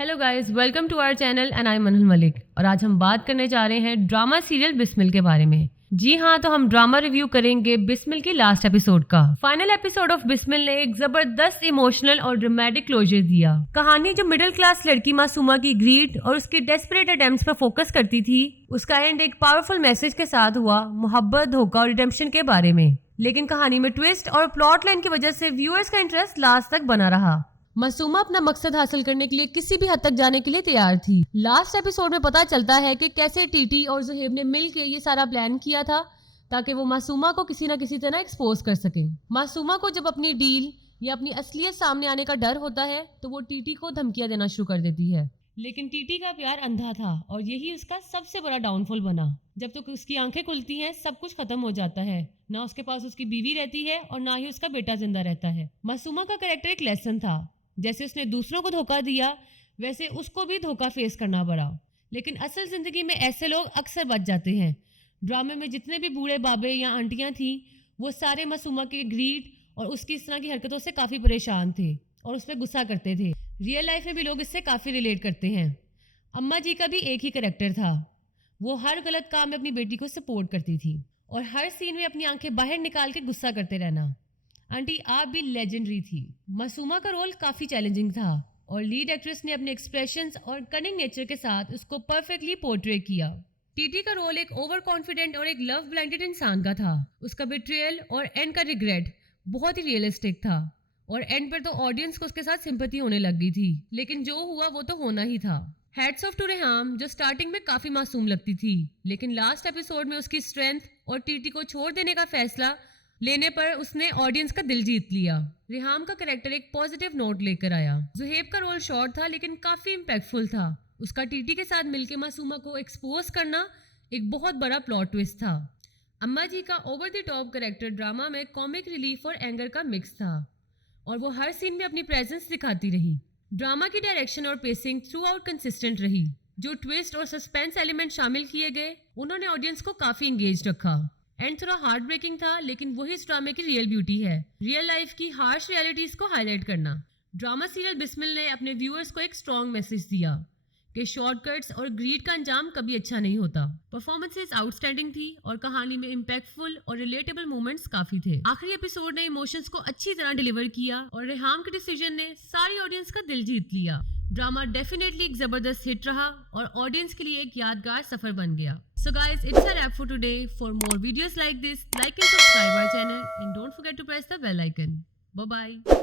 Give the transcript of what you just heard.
Hello guys, welcome to our channel and I am Manhul Malik. और आज हम बात करने जा रहे हैं ड्रामा सीरियल बिस्मिल के बारे में। जी हाँ, तो हम ड्रामा रिव्यू करेंगे बिस्मिल की लास्ट एपिसोड का। फाइनल एपिसोड ऑफ बिस्मिल ने एक जबरदस्त इमोशनल और ड्रामेटिक क्लोजर दिया। कहानी जो मिडिल क्लास लड़की मासूमा की ग्रीड और उसकी डेस्परेट अटेम्प्ट्स पर फोकस करती थी, उसका एंड एक पावरफुल मैसेज के साथ हुआ, मोहब्बत, धोखा और रिडेम्पशन के बारे में। लेकिन कहानी में ट्विस्ट और प्लॉट लाइन की वजह से व्यूअर्स का इंटरेस्ट लास्ट तक बना रहा। मासूमा अपना मकसद हासिल करने के लिए किसी भी हद तक जाने के लिए तैयार थी। लास्ट एपिसोड में पता चलता है कि कैसे टीटी और जुहेब ने मिलकर ये सारा प्लान किया था ताकि वो मासूमा को किसी न किसी तरह एक्सपोज कर सके। मासूमा को जब अपनी डील या अपनी असलियत सामने आने का डर होता है तो वो टीटी को धमकियां देना शुरू कर देती है। लेकिन टीटी का प्यार अंधा था और यही उसका सबसे बड़ा डाउनफॉल बना। जब तक उसकी आंखें खुलती हैं सब कुछ खत्म हो जाता है। ना उसके पास उसकी बीवी रहती है और ना ही उसका बेटा जिंदा रहता है। मासूमा का कैरेक्टर एक लेसन था। जैसे उसने दूसरों को धोखा दिया वैसे उसको भी धोखा फेस करना पड़ा। लेकिन असल जिंदगी में ऐसे लोग अक्सर बच जाते हैं। ड्रामे में जितने भी बूढ़े बाबे या आंटियां थी वो सारे मासूमा के ग्रीड और उसकी इस तरह की हरकतों से काफ़ी परेशान थे और उस पर गुस्सा करते थे। रियल लाइफ में भी लोग इससे काफ़ी रिलेट करते हैं। अम्मा जी का भी एक ही कैरेक्टर था। वो हर गलत काम में अपनी बेटी को सपोर्ट करती थी और हर सीन में अपनी आंखें बाहर निकाल के गुस्सा करते रहना। आंटी आप भी लेजेंडरी थी। मासूमा का रोल काफ़ी चैलेंजिंग था और लीड एक्ट्रेस ने अपने एक्सप्रेशंस और कनिंग नेचर के साथ उसको परफेक्टली पोर्ट्रे किया। टीटी का रोल एक ओवर कॉन्फिडेंट और एक लव ब्लाइंडेड इंसान का था। उसका बिट्रियल और एंड का रिग्रेट बहुत ही रियलिस्टिक था और एंड पर तो ऑडियंस को उसके साथ सिंपैथी होने लग गई थी। लेकिन जो हुआ वो तो होना ही था। हैट्स ऑफ टू रेहाम जो स्टार्टिंग में काफ़ी मासूम लगती थी लेकिन लास्ट एपिसोड में उसकी स्ट्रेंथ और टीटी को छोड़ देने का फैसला लेने पर उसने ऑडियंस का दिल जीत लिया। रेहाम का कैरेक्टर एक पॉजिटिव नोट लेकर आया। जुहेब का रोल शॉर्ट था लेकिन काफी इम्पैक्टफुल था। उसका टीटी के साथ मिलकर मासूमा को एक्सपोज करना एक बहुत बड़ा प्लॉट ट्विस्ट था। अम्मा जी का over the top character drama में कॉमिक रिलीफ और एंगर का मिक्स था और वो हर सीन में अपनी प्रेजेंस दिखाती रही। ड्रामा की डायरेक्शन और पेसिंग थ्रू आउट कंसिस्टेंट रही। जो ट्विस्ट और सस्पेंस एलिमेंट शामिल किए गए उन्होंने ऑडियंस को काफी एंगेज रखा। एंड थोड़ा हार्ट ब्रेकिंग था लेकिन वही इस ड्रामे की रियल ब्यूटी है, रियल लाइफ की हार्श रियलिटीज को हाईलाइट करना। ड्रामा सीरियल बिस्मिल ने अपने व्यूअर्स को एक स्ट्रॉन्ग मैसेज दिया कि शॉर्टकट्स और ग्रीड का अंजाम कभी अच्छा नहीं होता। परफॉर्मेंसेस आउटस्टैंडिंग थी और कहानी में इम्पैक्टफुल और रिलेटेबल मोमेंट्स काफी थे। आखिरी एपिसोड ने इमोशंस को अच्छी तरह डिलीवर किया और रेहाम के डिसीजन ने सारी ऑडियंस का दिल जीत लिया। ड्रामा डेफिनेटली एक जबरदस्त हिट रहा और ऑडियंस के लिए एक यादगार सफर बन गया। So guys, it's a wrap for today. For more videos like this, like and subscribe our channel and don't forget to press the bell icon. Bye bye.